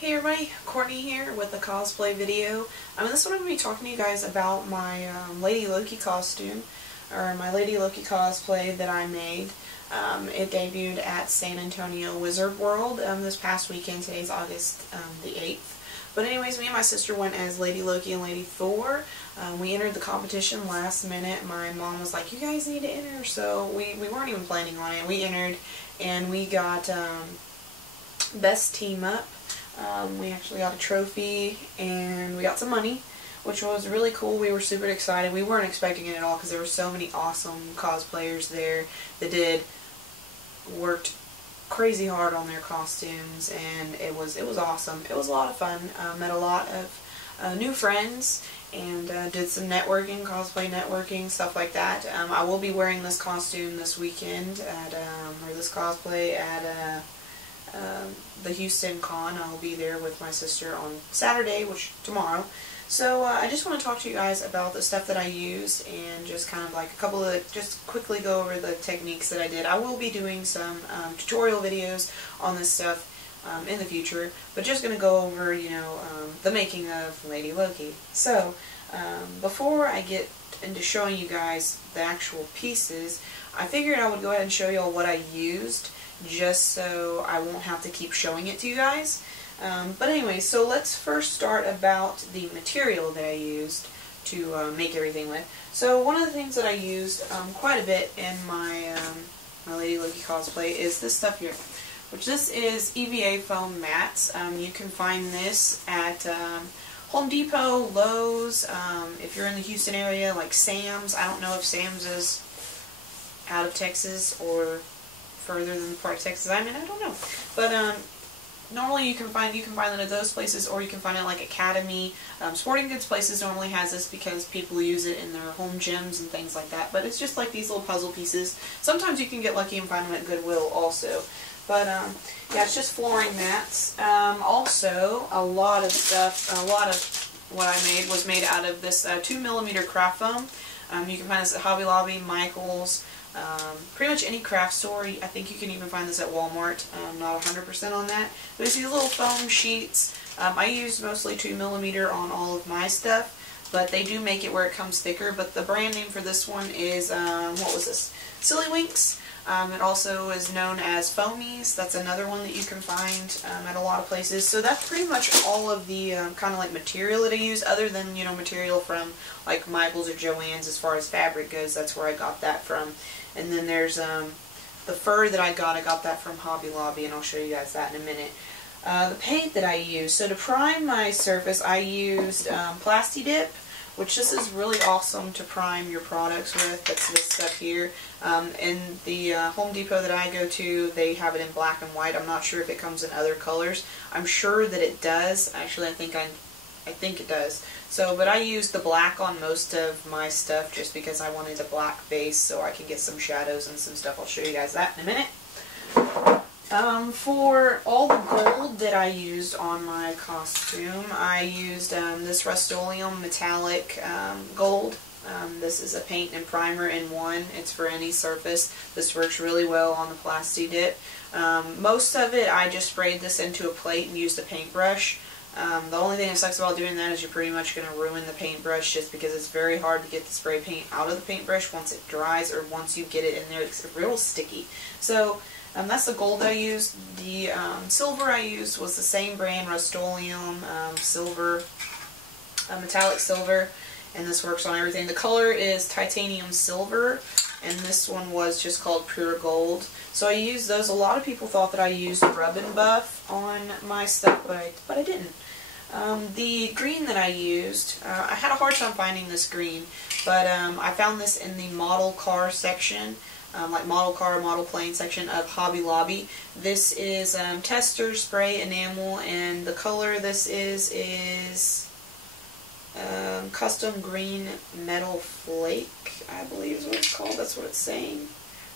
Hey everybody, Courtney here with a cosplay video. This one I'm going to be talking to you guys about my Lady Loki costume, or my Lady Loki cosplay that I made. It debuted at San Antonio Wizard World this past weekend. Today's August the 8th. But anyways, me and my sister went as Lady Loki and Lady Thor. We entered the competition last minute. My mom was like, you guys need to enter, so we weren't even planning on it. We entered and we got Best Team Up. We actually got a trophy and we got some money, which was really cool. We were super excited. We weren't expecting it at all because there were so many awesome cosplayers there that worked crazy hard on their costumes, and it was awesome. It was a lot of fun. Met a lot of new friends and did some networking, cosplay networking, stuff like that. I will be wearing this costume this weekend at or this cosplay at the Houston Con. I'll be there with my sister on Saturday, which tomorrow. So I just want to talk to you guys about the stuff that I use and just kind of like just quickly go over the techniques that I did. I will be doing some tutorial videos on this stuff in the future, but just going to go over, the making of Lady Loki. So before I get into showing you guys the actual pieces, I figured I would go ahead and show y'all what I used, just so I won't have to keep showing it to you guys. But anyway, so let's first start about the material that I used to make everything with. So one of the things that I used quite a bit in my my Lady Loki cosplay is this stuff here, which this is EVA Foam Mats. You can find this at Home Depot, Lowe's, if you're in the Houston area, like Sam's. I don't know if Sam's is out of Texas or further than the part of Texas I'm in. I don't know, but normally you can find it at those places, or you can find it like Academy, sporting goods places normally has this because people use it in their home gyms and things like that. But it's just like these little puzzle pieces. Sometimes you can get lucky and find them at Goodwill also. But yeah, it's just flooring mats. Also, a lot of what I made was made out of this 2mm craft foam. You can find this at Hobby Lobby, Michael's. Pretty much any craft store. I think you can even find this at Walmart. I'm not 100% on that. But it's these little foam sheets. I use mostly 2mm on all of my stuff, but they do make it where it comes thicker. But the brand name for this one is, what was this? Silly Winks. It also is known as Foamies. That's another one that you can find at a lot of places. So that's pretty much all of the kind of like material that I use, other than, material from like Michael's or Joann's as far as fabric goes. That's where I got that from. And then there's the fur that I got that from Hobby Lobby, and I'll show you guys that in a minute. The paint that I used, so to prime my surface, I used Plasti Dip, which this is really awesome to prime your products with. That's this stuff here. In the Home Depot that I go to, they have it in black and white. I'm not sure if it comes in other colors. I'm sure that it does. Actually, I think it does. So, but I used the black on most of my stuff just because I wanted a black base so I could get some shadows and some stuff. I'll show you guys that in a minute. For all the gold that I used on my costume, I used this Rustoleum metallic gold. This is a paint and primer in one. It's for any surface. This works really well on the Plasti Dip. Most of it, I just sprayed this into a plate and used a paintbrush. The only thing that sucks about doing that is you're pretty much going to ruin the paintbrush, just because it's very hard to get the spray paint out of the paintbrush once it dries, or once you get it in there. It's real sticky. So that's the gold I used. The silver I used was the same brand, Rustoleum Silver, metallic silver, and this works on everything. The color is titanium silver, and this one was just called pure gold. So I used those. A lot of people thought that I used Rub and Buff on my stuff, but I didn't. The green that I used, I had a hard time finding this green, but I found this in the model car section, like model car, model plane section of Hobby Lobby. This is Testors spray enamel, and the color this is custom green metal flake, I believe is what it's called. That's what it's saying.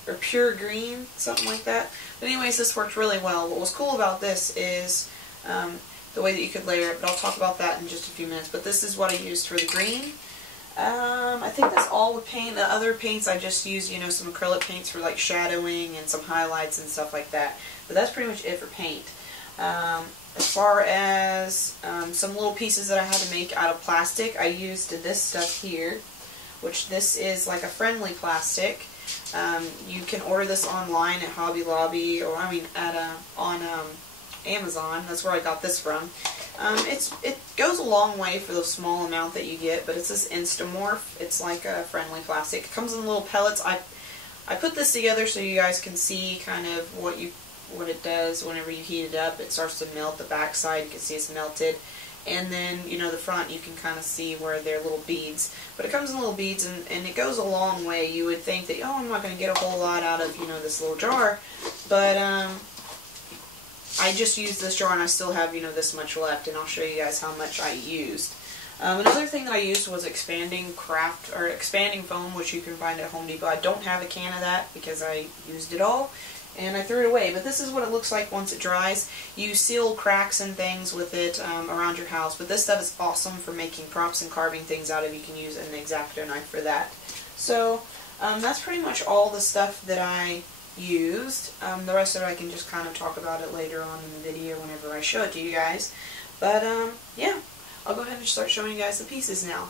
Or pure green, something like that. But anyways, this worked really well. What was cool about this is the way that you could layer it, but I'll talk about that in just a few minutes. But this is what I used for the green. I think that's all with paint. The other paints I just used, some acrylic paints for like shadowing and some highlights and stuff like that. But that's pretty much it for paint. As far as some little pieces that I had to make out of plastic, I used this stuff here, which this is like a friendly plastic. You can order this online at Hobby Lobby, or on Amazon. That's where I got this from. It goes a long way for the small amount that you get, but it's this InstaMorph. It's like a friendly plastic. It comes in little pellets. I put this together so you guys can see kind of what it does whenever you heat it up. It starts to melt the back side. You can see it's melted. And then, you know, the front you can kind of see where they're little beads. But it comes in little beads, and it goes a long way. You would think that, oh, I'm not going to get a whole lot out of, you know, this little jar. But I just used this jar and I still have, you know, this much left. And I'll show you guys how much I used. Another thing that I used was expanding foam, which you can find at Home Depot. I don't have a can of that because I used it all and I threw it away. But this is what it looks like once it dries. You seal cracks and things with it around your house. But this stuff is awesome for making props and carving things out of. You can use an Exacto knife for that. So that's pretty much all the stuff that I used. The rest of it I can just kind of talk about it later on in the video whenever I show it to you guys. But yeah. I'll go ahead and start showing you guys the pieces now.